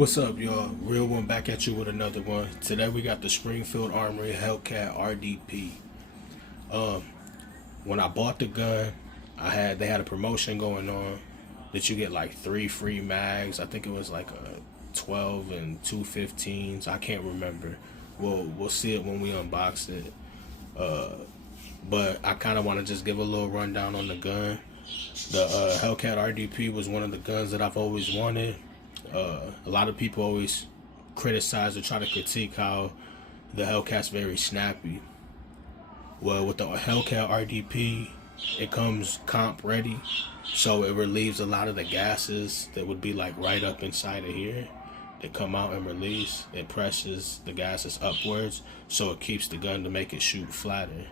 What's up, y'all? Real one back at you with another one. Today we got the Springfield Armory Hellcat RDP. When I bought the gun, they had a promotion going on that you get like 3 free mags. I think it was like a 12 and 2 15s. I can't remember. We'll see it when we unbox it. But I kind of want to just give a little rundown on the gun. The Hellcat RDP was one of the guns that I've always wanted. A lot of people always criticize or try to critique how the Hellcat's very snappy. Well, with the Hellcat RDP, it comes comp ready, so it relieves a lot of the gases that would be like right up inside of here. They come out and release. It presses the gases upwards, so it keeps the gun to make it shoot flatter.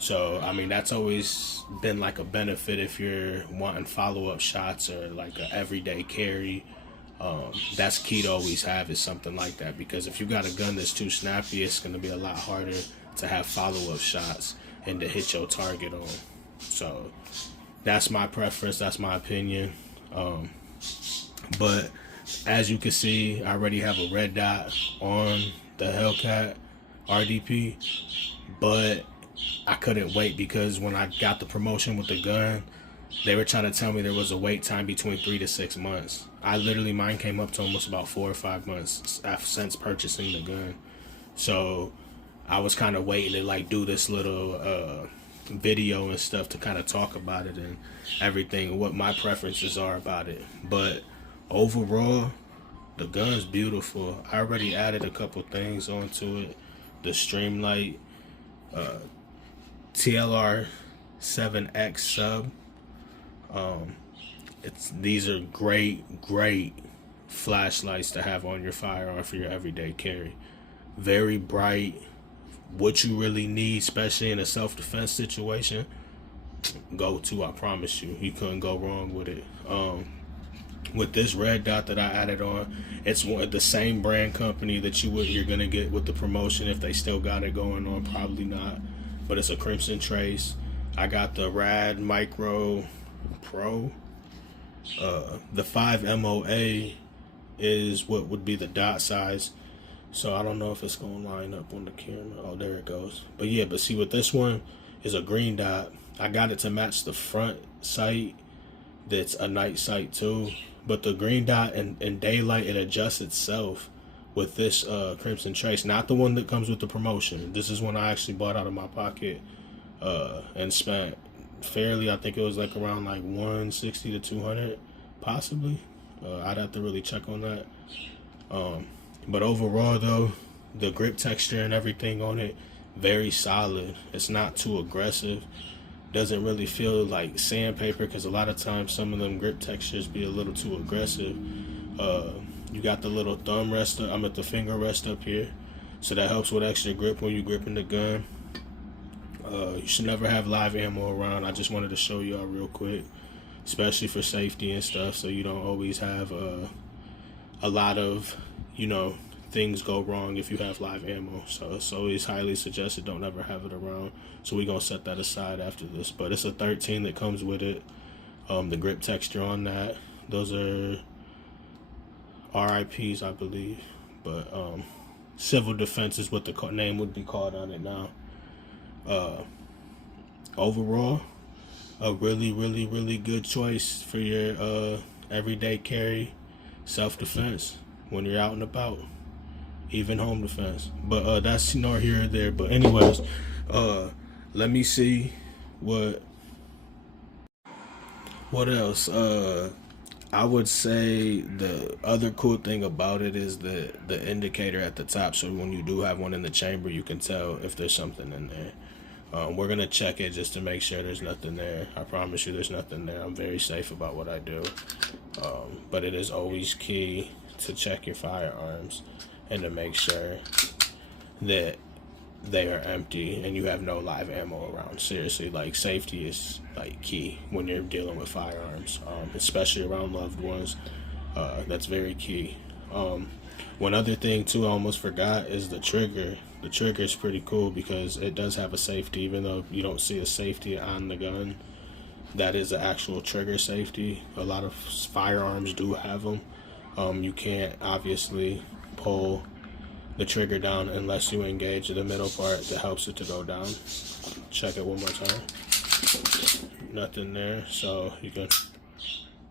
So, I mean, that's always been like a benefit if you're wanting follow-up shots or like an everyday carry. That's key to always have is something like that, because if you got a gun that's too snappy, it's going to be a lot harder to have follow-up shots and to hit your target on. So, that's my preference. That's my opinion. But as you can see, I already have a red dot on the Hellcat RDP, but I couldn't wait because when I got the promotion with the gun, they were trying to tell me there was a wait time between 3 to 6 months. Mine came up to almost about 4 or 5 months since purchasing the gun. So I was kind of waiting to like do this little video and stuff to kind of talk about it and everything, what my preferences are about it. But overall, the gun's beautiful. I already added a couple things onto it. The Streamlight TLR 7X sub. These are great flashlights to have on your firearm for your everyday carry. Very bright, what you really need, especially in a self-defense situation. Go to, I promise you. You couldn't go wrong with it. With this red dot that I added on, it's the same brand company that you're gonna get with the promotion. If they still got it going on, probably not, but it's a Crimson Trace. I got the Rad Micro Pro. The 5 MOA is what would be the dot size, so I don't know if it's gonna line up on the camera. Oh, there it goes. But yeah, but see, with this one is a green dot. I got it to match the front sight that's a night sight too, but the green dot in daylight, it adjusts itself with this Crimson Trace, not the one that comes with the promotion. This is one I actually bought out of my pocket and spent fairly, I think it was like around like 160 to 200 possibly. I'd have to really check on that. But overall though, the grip texture and everything on it, very solid. It's not too aggressive. Doesn't really feel like sandpaper, because a lot of times some of them grip textures be a little too aggressive. You got the little thumb rest I'm at the finger rest up here, so that helps with extra grip when you gripping the gun. You should never have live ammo around. I just wanted to show y'all real quick, especially for safety and stuff, so you don't always have a lot of, things go wrong if you have live ammo. So it's always highly suggested don't ever have it around. So we're gonna set that aside after this. But it's a 13 that comes with it. The grip texture on that, those are RIPs, I believe. But civil defense is what the name would be called on it now. Overall, a really good choice for your everyday carry, self-defense when you're out and about, even home defense. But that's nor here or there. But anyways, let me see what else. I would say the other cool thing about it is the indicator at the top, so when you do have one in the chamber, you can tell if there's something in there. We're gonna check it just to make sure there's nothing there. I promise you there's nothing there. I'm very safe about what I do. But it is always key to check your firearms and to make sure that they are empty and you have no live ammo around. Seriously, like, safety is like key when you're dealing with firearms, especially around loved ones. That's very key. One other thing too I almost forgot is the trigger. The trigger is pretty cool because it does have a safety, even though you don't see a safety on the gun. That is an actual trigger safety. A lot of firearms do have them. You can't obviously pull the trigger down unless you engage the middle part that helps it to go down. Check it one more time. Nothing there, so you can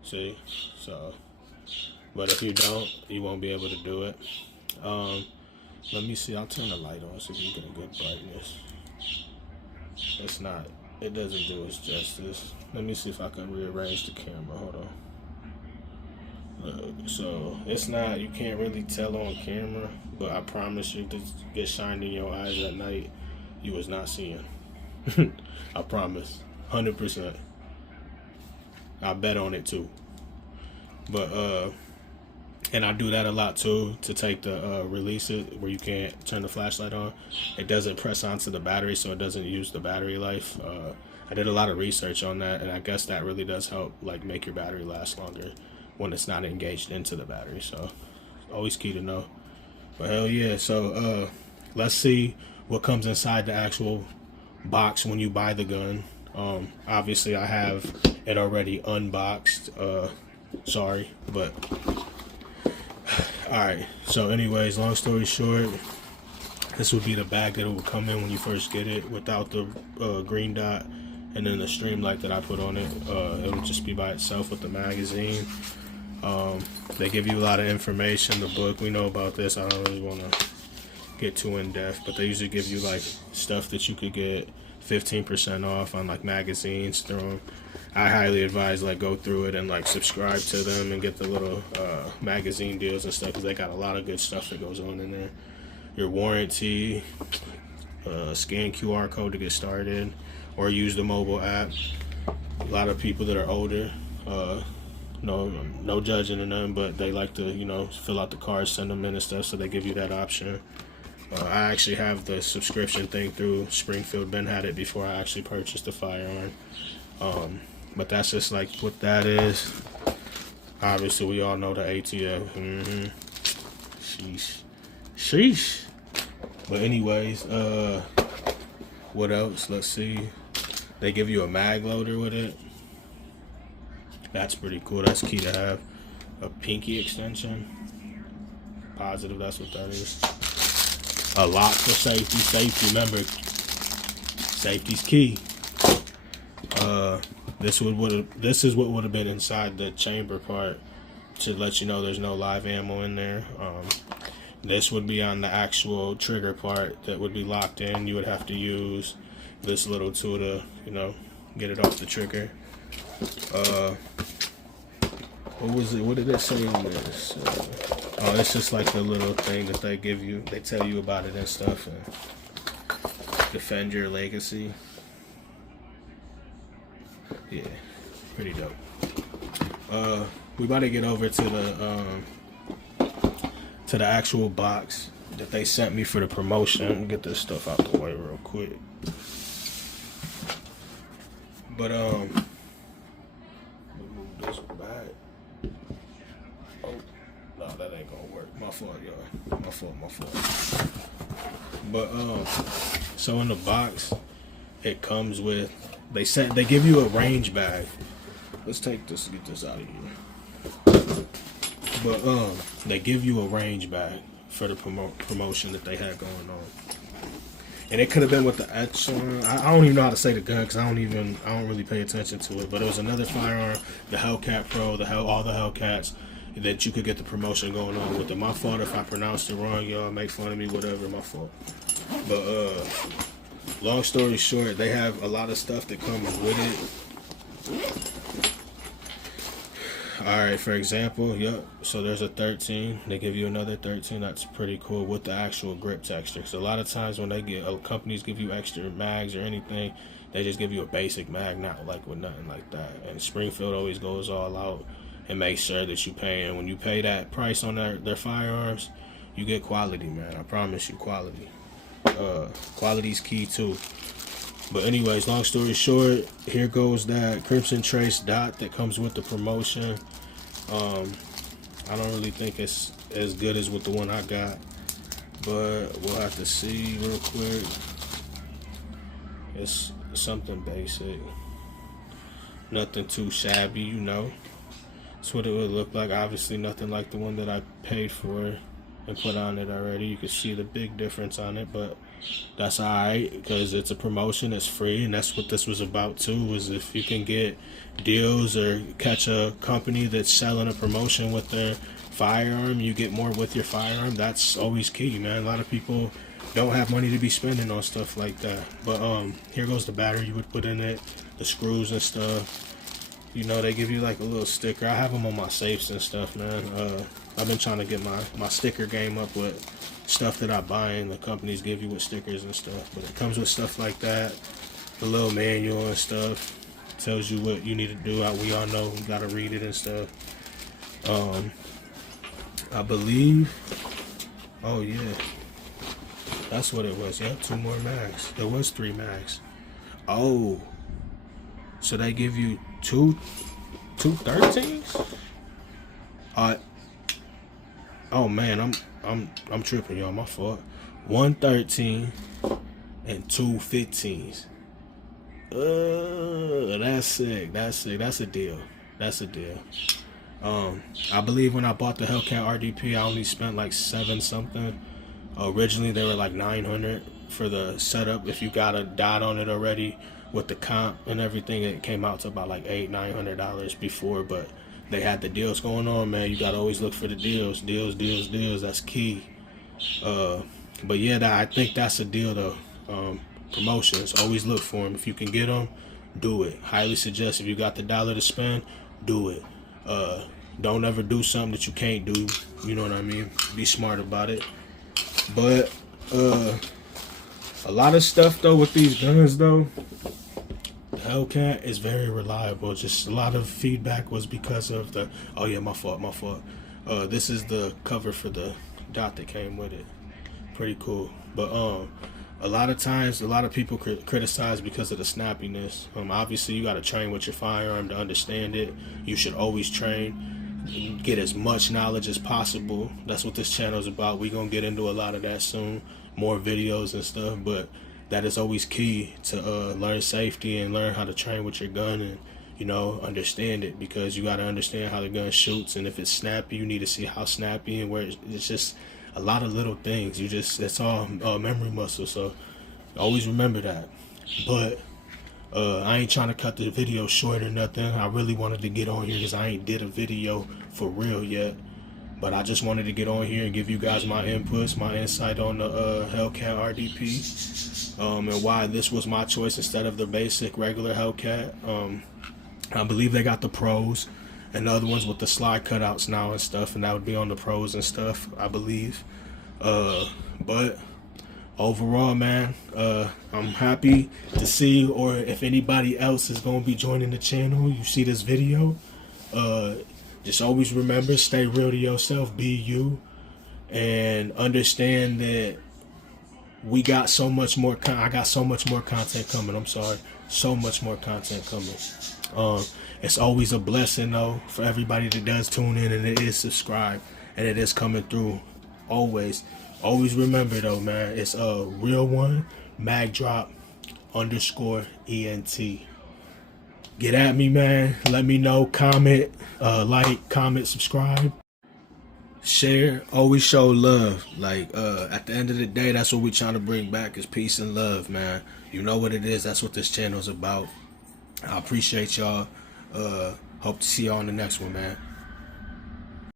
see. So, but if you don't, you won't be able to do it. Let me see. I'll turn the light on so you can get a good brightness. It's not. It doesn't do its justice. Let me see if I can rearrange the camera. Hold on. So it's not, you can't really tell on camera, but I promise you, to get shined in your eyes at night, you was not seeing. I promise, 100%. I bet on it too. But and I do that a lot too, to take the release it where you can't turn the flashlight on. It doesn't press onto the battery, so it doesn't use the battery life. I did a lot of research on that, and I guess that really does help, like, make your battery last longer when it's not engaged into the battery. So always key to know. But hell yeah. So let's see what comes inside the actual box when you buy the gun. Obviously I have it already unboxed. Sorry, but alright. So anyways, long story short, this would be the bag that it would come in when you first get it, without the green dot, and then the stream light that I put on it. It would just be by itself with the magazine. They give you a lot of information. The book, we know about this. I don't really want to get too in depth, but they usually give you like stuff that you could get 15% off on, like, magazines through them. I highly advise, like, go through it and, like, subscribe to them and get the little magazine deals and stuff, because they got a lot of good stuff that goes on in there. Your warranty, scan QR code to get started, or use the mobile app. A lot of people that are older, no judging in them, but they like to, you know, fill out the cards, send them in and stuff, so they give you that option. I actually have the subscription thing through Springfield. Ben had it before I actually purchased the firearm. But that's just like what that is. Obviously, we all know the ATF. Sheesh. Sheesh. But anyways, what else? Let's see. They give you a mag loader with it. That's pretty cool. That's key to have. A pinky extension. Positive, that's what that is. A lock for safety. Safety, remember, safety's key. This is what would have been inside the chamber part, to let you know there's no live ammo in there. This would be on the actual trigger part that would be locked in. You would have to use this little tool to, you know, get it off the trigger. What was it? What did it say on this? Oh, it's just like the little thing that they give you. They tell you about it and stuff. And defend your legacy. Yeah, pretty dope. We about to get over to the actual box that they sent me for the promotion. Get this stuff out the way real quick. But move this back. Oh, no, that ain't gonna work. My fault, y'all. My fault. But so in the box, it comes with, they give you a range bag. Let's take this, get this out of here. But they give you a range bag for the promotion that they had going on. And it could have been with the Echelon. I don't even know how to say the gun, because I don't really pay attention to it. But it was another firearm, the Hellcat Pro, all the Hellcats, that you could get the promotion going on with it. My fault if I pronounced it wrong, y'all. Make fun of me, whatever. My fault. But long story short, they have a lot of stuff that comes with it. Alright, for example, yep, so there's a 13. They give you another 13. That's pretty cool, with the actual grip texture. So a lot of times when companies give you extra mags or anything, they just give you a basic mag, not like with nothing like that. And Springfield always goes all out and makes sure that you pay. And when you pay that price on their firearms, you get quality, man. I promise you, quality. Quality's key too. But anyways, long story short, here goes that Crimson Trace dot that comes with the promotion. I don't really think it's as good as with the one I got, but we'll have to see real quick. It's something basic, nothing too shabby, you know. That's what it would look like. Obviously nothing like the one that I paid for and put on it already. You can see the big difference on it, but that's alright because it's a promotion, it's free, and that's what this was about too, is if you can get deals or catch a company that's selling a promotion with their firearm, you get more with your firearm. That's always key, man. A lot of people don't have money to be spending on stuff like that. But here goes the battery you would put in it, the screws and stuff. You know, they give you like a little sticker. I have them on my safes and stuff, man. I've been trying to get my sticker game up with stuff that I buy, and the companies give you with stickers and stuff. But it comes with stuff like that, the little manual and stuff. Tells you what you need to do. We all know you gotta read it and stuff. I believe, oh yeah, that's what it was. Yep, 2 more mags. There was 3 mags. Oh, so they give you two 13s? Oh man, I'm tripping, y'all. My fault. 1 13 and 2 15s. That's sick. That's sick. That's a deal. That's a deal. I believe when I bought the Hellcat RDP, I only spent like 7 something. Originally, they were like 900 for the setup. If you got a dot on it already with the comp and everything, it came out to about like $800-900 before. But they had the deals going on, man. You gotta always look for the deals. Deals. That's key. But yeah, I think that's a deal though. Promotions, always look for them. If you can get them, do it. Highly suggest. If you got the dollar to spend, do it. Don't ever do something that you can't do. You know what I mean? Be smart about it. But a lot of stuff though with these guns though, the Hellcat is very reliable. Just a lot of feedback was because of the, oh yeah, my fault. This is the cover for the dot that came with it. Pretty cool. But a lot of times, a lot of people criticize because of the snappiness. Obviously, you got to train with your firearm to understand it. You should always train, get as much knowledge as possible. That's what this channel is about. We're going to get into a lot of that soon, more videos and stuff, but that is always key to learn safety and learn how to train with your gun and, you know, understand it, because you got to understand how the gun shoots, and if it's snappy, you need to see how snappy and where it's just a lot of little things. It's all memory muscle, so always remember that. But I ain't trying to cut the video short or nothing. I really wanted to get on here because I ain't did a video for real yet, but I just wanted to get on here and give you guys my inputs, my insight on the Hellcat RDP, and why this was my choice instead of the basic regular Hellcat. I believe they got the pros and the other ones with the slide cutouts now and stuff, and that would be on the pros and stuff, I believe. But overall, man, I'm happy to see, or if anybody else is going to be joining the channel, you see this video, just always remember, stay real to yourself, be you, and understand that we got so much more I got so much more content coming. So much more content coming. It's always a blessing though for everybody that does tune in and it is subscribed and it is coming through. Always remember though, man, it's realonemagdrop.ent. Get at me, man. Let me know. Comment, like, comment, subscribe, share. Always show love. Like at the end of the day, that's what we're trying to bring back is peace and love, man. You know what it is. That's what this channel is about. I appreciate y'all. Hope to see y'all on the next one, man.